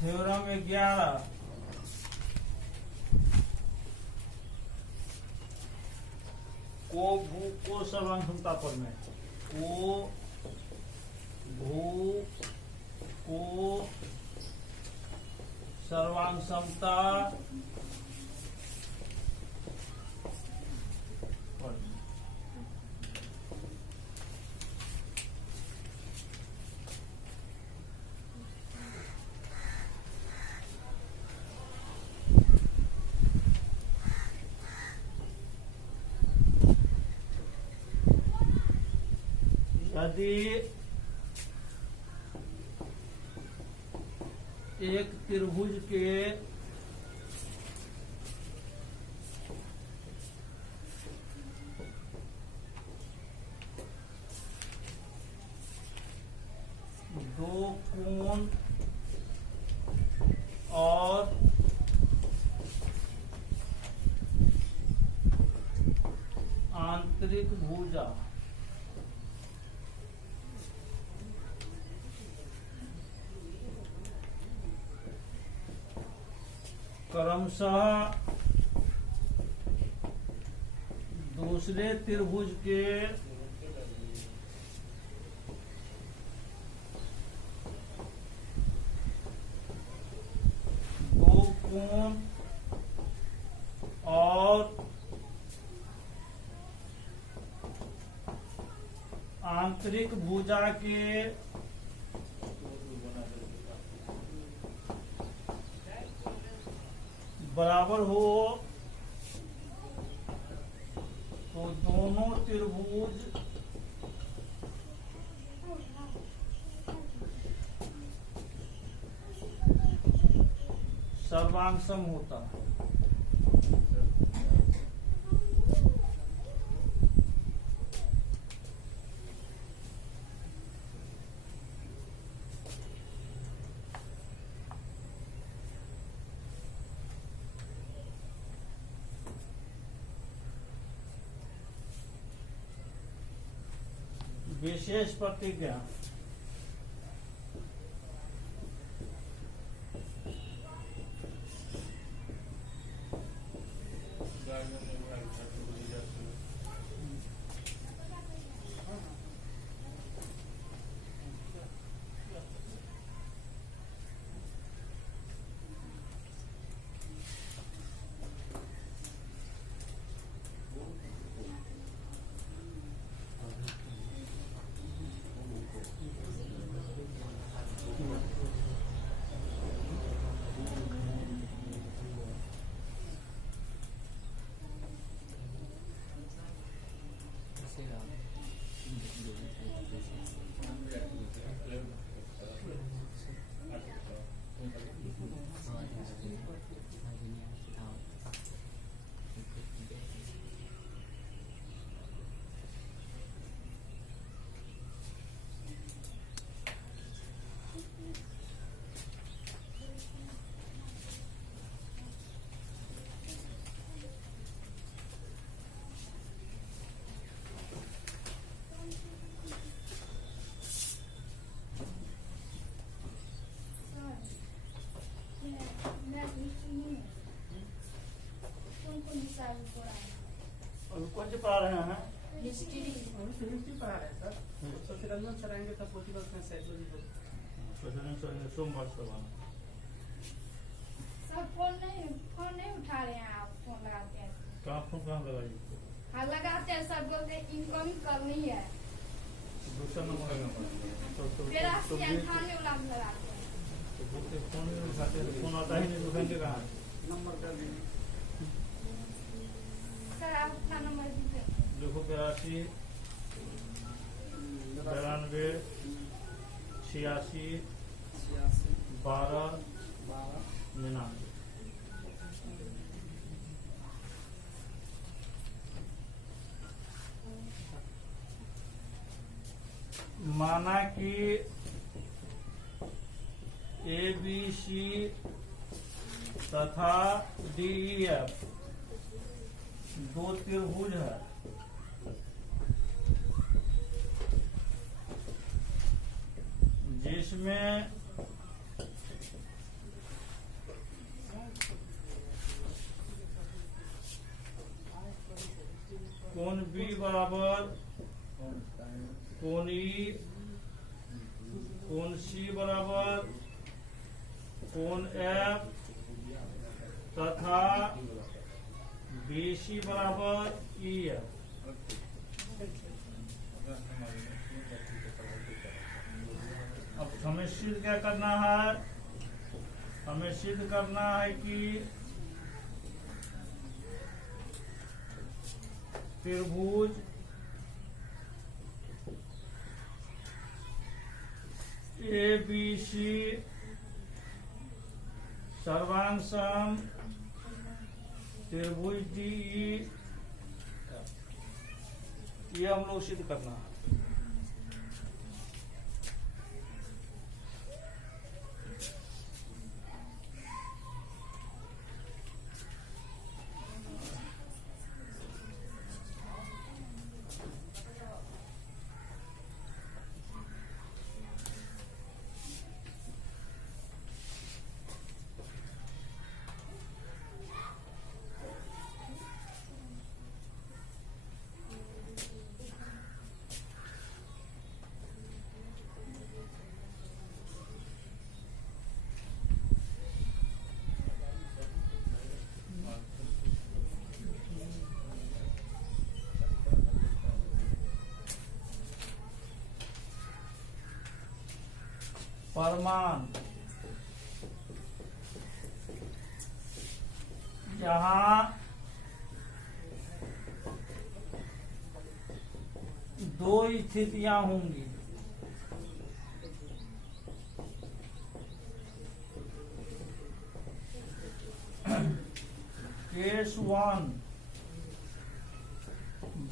Theorem 11 को सर्वांग क्षमता पर में भू को सर्वांग क्षमता यदि एक त्रिभुज के दो कोण और आंतरिक भुजा क्रमशः दूसरे त्रिभुज के दो कोण और आंतरिक भुजा के बराबर हो तो दोनों त्रिभुज सर्वांग होता है। विशेष प्रतिज्ञा कौन से पढ़ा रहे हैं? हिस्ट्री पढ़ा रहे हैं सर। सोशल रंजन सर आएंगे तब पॉलिटिकल साइंस साइकोलॉजी सोमवार सर फोन नहीं उठा रहे हैं। आप फोन लगाते हैं कहाँ लगाइए? हाँ लगाते हैं सर, बोलते हैं इनकमिंग करनी है। दूसरा नंबर फिर 98 वाला लगाते हैं। तो फोन में उठाते हैं, फोन आता ही नहीं तो उठाएंगे कहाँ? नंबर कर दीजिए सर। आप अपना नंबर दीजिए। देखो 82 92 86 12 99। माना कि ABC तथा DEF दो त्रिभुज है। जिसमें कोण बी बराबर कोण ई, कोण सी बराबर कोण एफ तथा बी सी बराबर ई एफ। अब हमें सिद्ध क्या करना है? हमें सिद्ध करना है कि त्रिभुज ए बी सी सर्वांग सम त्रिभुज डी ये हम लोग सिद्ध करना है। परमान यहां दो स्थितियां होंगी। केस 1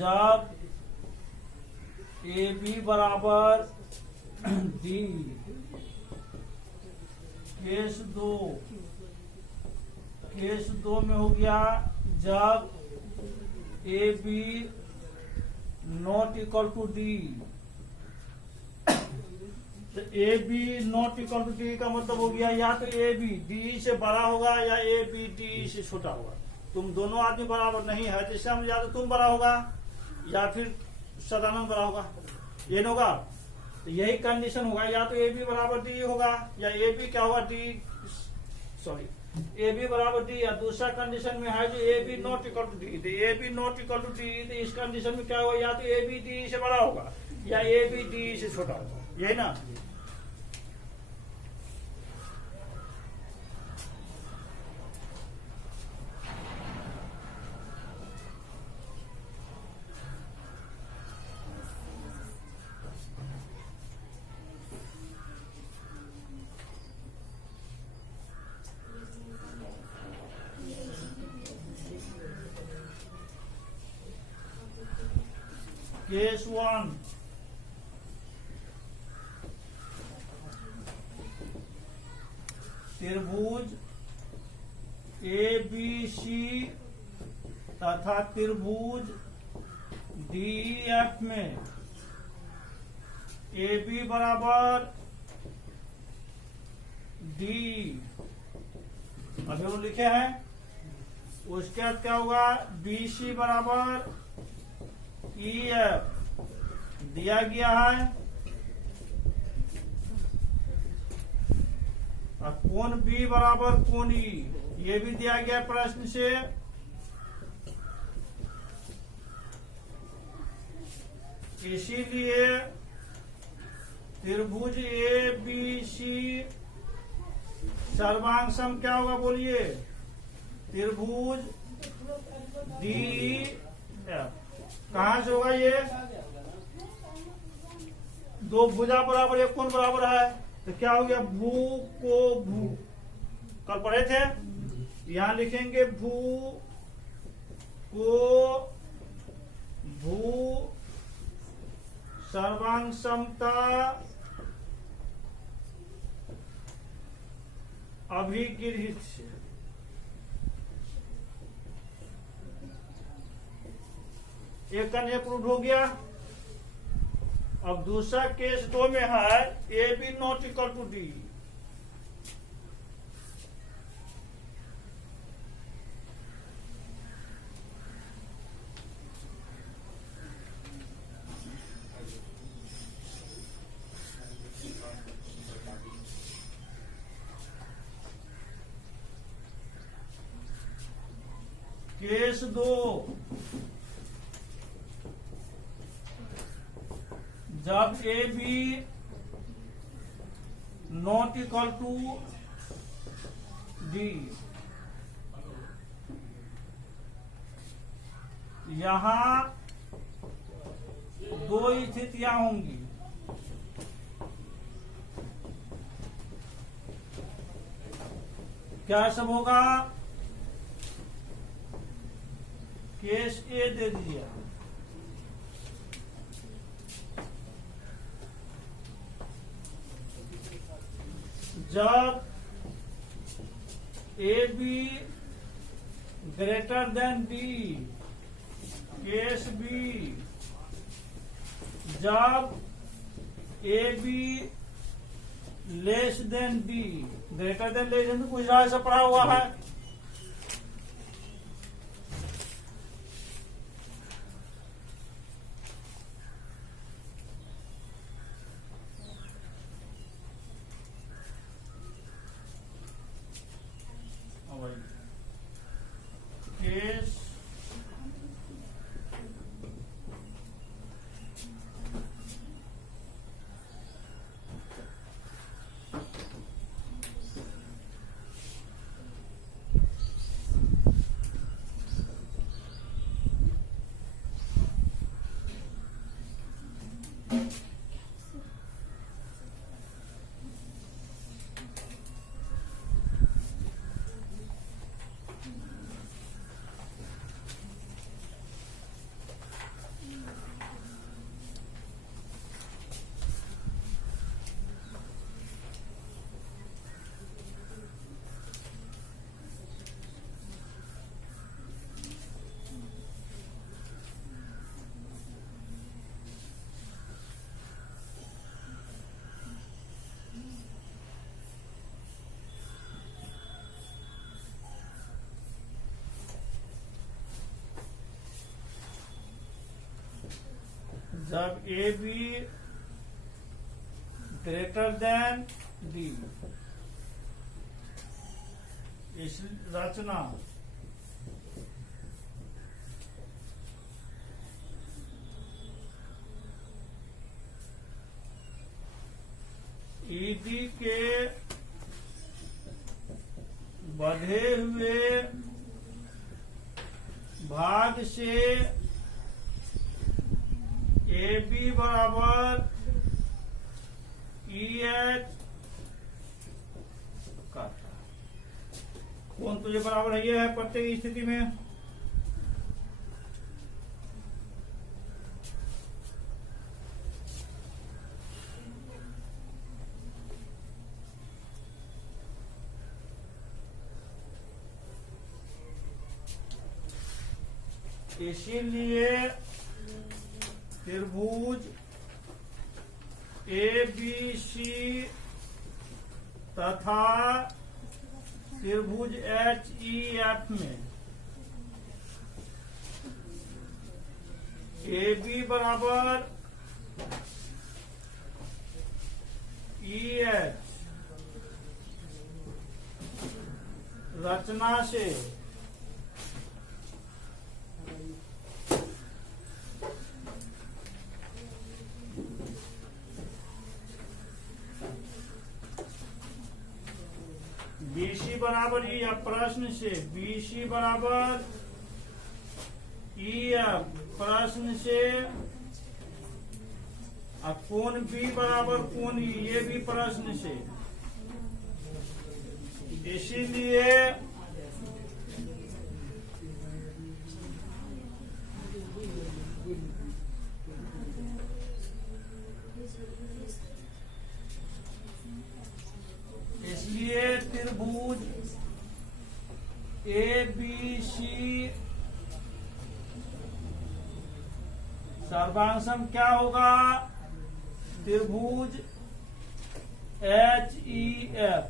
जब ए बी बराबर डी। केस 2 में हो गया जब A B not equal to D. तो A B not equal to D का मतलब हो गया या तो ए बी डी से बड़ा होगा या ए बी डी से छोटा होगा। तुम दोनों आदमी बराबर नहीं है तो इससे या तो तुम बड़ा होगा या फिर सदानंद बड़ा होगा, ये होगा। तो यही कंडीशन होगा, या तो ए बी बराबर डी होगा या ए बी क्या होगा डी, सॉरी ए बी बराबर डी। या दूसरा कंडीशन में है जो A B not equal to D. तो A B not equal to D, तो इस कंडीशन में क्या होगा, या तो ए बी डी से बड़ा होगा या ए बी डी से छोटा होगा, यही ना। केस 1 त्रिभुज ए बी सी तथा त्रिभुज डी एफ में ए बी बराबर डी अभी वो लिखे हैं। उसके बाद क्या होगा, बी सी बराबर ई एफ दिया गया है। और कोण बी बराबर कोण ई ये भी दिया गया प्रश्न से। इसीलिए त्रिभुज ए बी सी सर्वांग सम क्या होगा बोलिए, त्रिभुज डी एफ। कहां से होगा ये, दो भुजा बराबर एक कोण बराबर है तो क्या हो गया, भू को भू कल पढ़े थे, यहां लिखेंगे भू को भू सर्वांग समता अभिगृहित से। एक का प्रूव हो गया। अब दूसरा केस 2 में है A B not equal to D. Case 2, जब A B not equal to D, यहां दो स्थितियां होंगी। क्या सब होगा? केस ए दे दीजिए। जब A B greater than D, case B, जब A B less than D, greater than less than Gujarat से पढ़ा हुआ है। केस जब A B greater than D, इस रचना ईडी के बढ़े हुए भाग से ए बी बराबर ई एच काटा। कौन तुझे बराबर है? ये है प्रत्येक स्थिति में। इसीलिए त्रिभुज ए बी सी तथा त्रिभुज एच ई एफ में ए बी बराबर ई एच रचना से बीसी बराबर ई एफ, प्रश्न से बीसी बराबर ई एफ, प्रश्न से अब कोण बी बराबर कोण ई, ये भी प्रश्न से। इसीलिए त्रिभुज ए बी सी सर्वांशम क्या होगा? त्रिभुज एच ई एफ।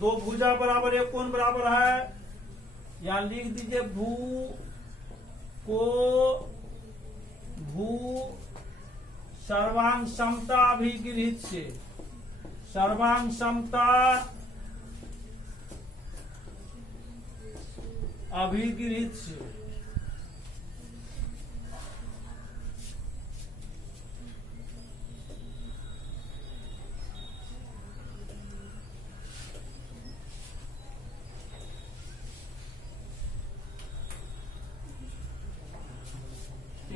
दो भुजा बराबर एक कोण बराबर है, यहां लिख दीजिए भू को भू सर्वांग समता अभिगृहित से। सर्वांग समता अभिगृहित से।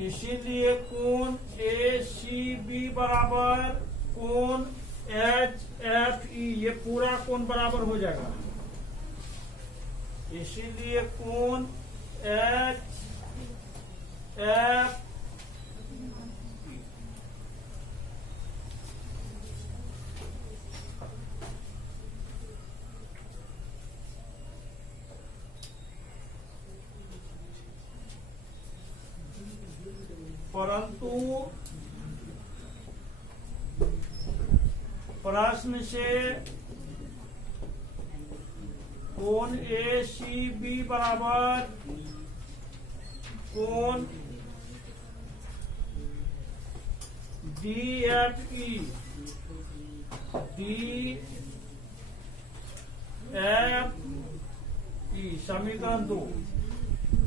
इसीलिए कोण ACB बराबर कोण HFE, ये पूरा कोण बराबर हो जाएगा। इसीलिए कोण HFE परंतु प्रश्न से कोण ACB बराबर कोण DFE समीकरण 2।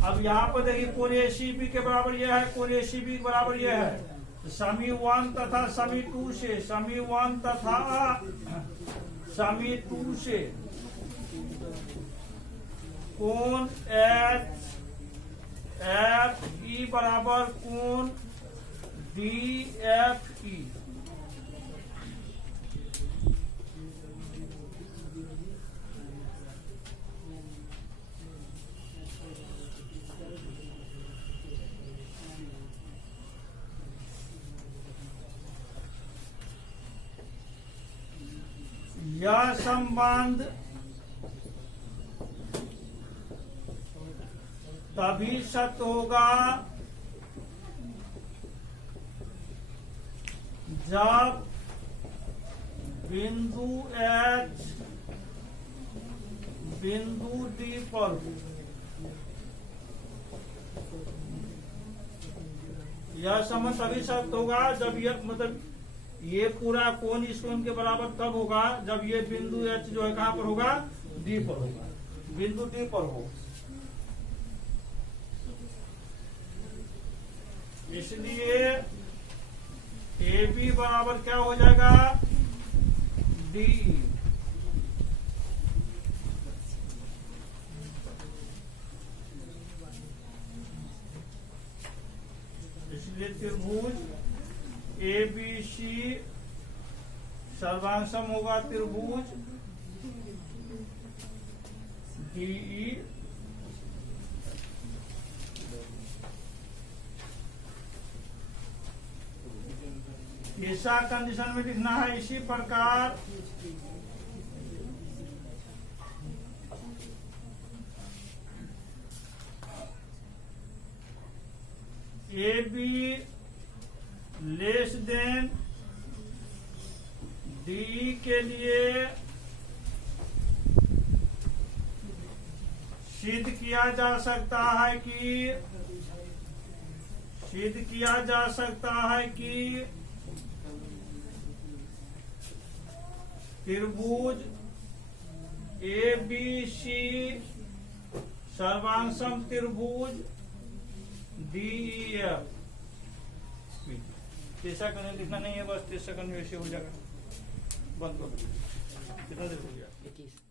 अब यहाँ पर देखिए कोण ACB के बराबर यह है, कोण ACB के बराबर यह है। तो समी 1 तथा समी 2 से, समी 1 तथा समी 2 से कोण HFE बराबर कोण DFE। यह संबंध तभी सत्य होगा जब बिंदु H बिंदु D पर हो। यह संबंध तभी सत्य होगा जब यह मतलब ये पूरा कोण इस कोण के बराबर तब होगा जब ये बिंदु H जो है कहां पर होगा, D पर होगा, बिंदु D पर हो। इसलिए AB बराबर क्या हो जाएगा, DE। इसलिए त्रिभुज ABC सर्वांशम होगा त्रिभुज DE। ऐसा कंडीशन में लिखना है। इसी प्रकार AB लेस देन DE के लिए सिद्ध किया जा सकता है कि त्रिभुज ABC सर्वांशम त्रिभुज DEF। तीसरा करने लिखना नहीं है, बस 30 सेकंड में ऐसे हो जाएगा। बंद कर दो। कितना देर हो गया? 21।